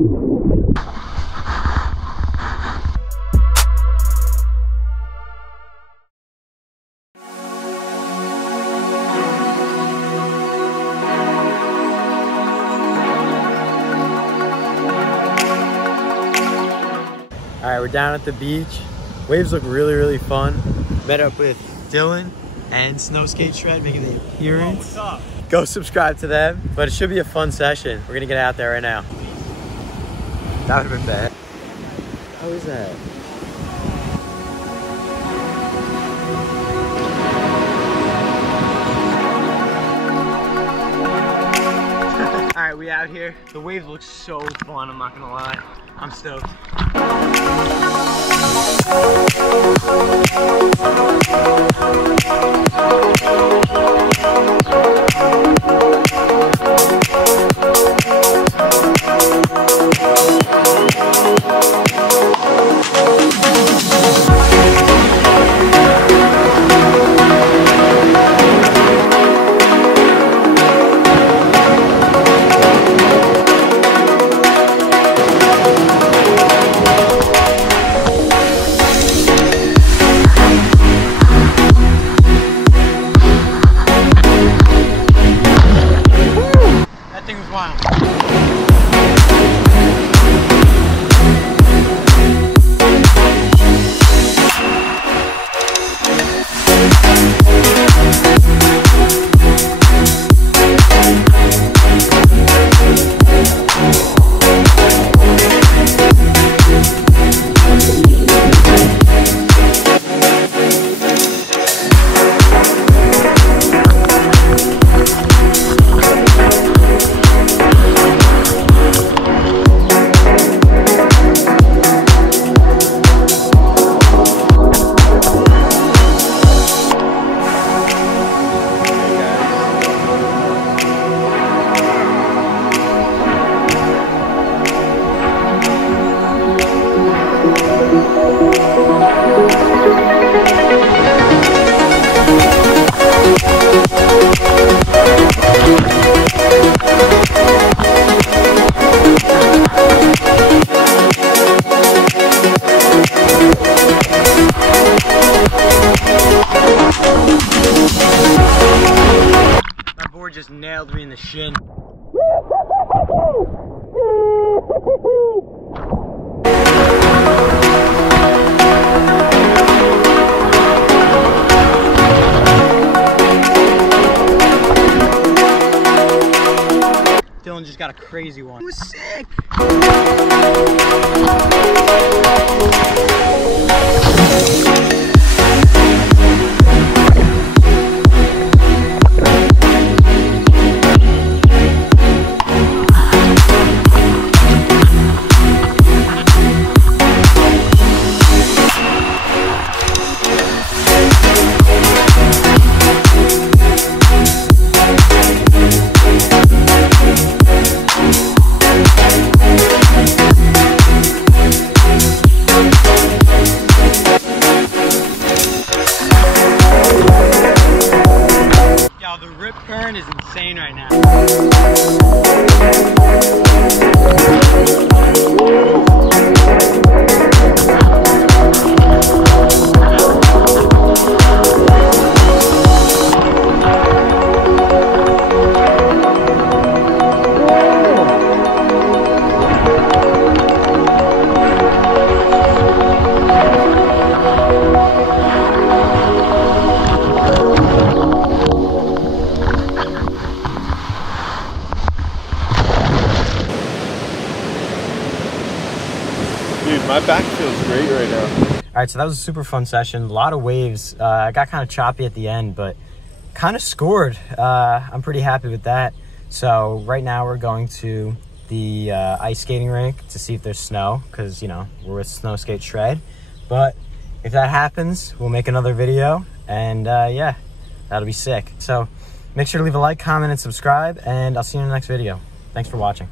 All right, we're down at the beach. Waves look really, really fun. Met up with Dylan and Snow Skate Shred making the appearance. What's up? Go subscribe to them, but it should be a fun session. We're gonna get out there right now. That would've been bad. How is that? All right, we out here. The waves look so fun, I'm not gonna lie. I'm stoked. Just nailed me in the shin. Dylan just got a crazy one. It was sick. The rip current is insane right now. Dude, my back feels great right now. All right, so that was a super fun session. A lot of waves. I got kind of choppy at the end, but kind of scored. I'm pretty happy with that. So right now we're going to the ice skating rink to see if there's snow, because, you know, we're with Snow Skate Shred. But if that happens, we'll make another video, and yeah, that'll be sick. So make sure to leave a like, comment, and subscribe, and I'll see you in the next video. Thanks for watching.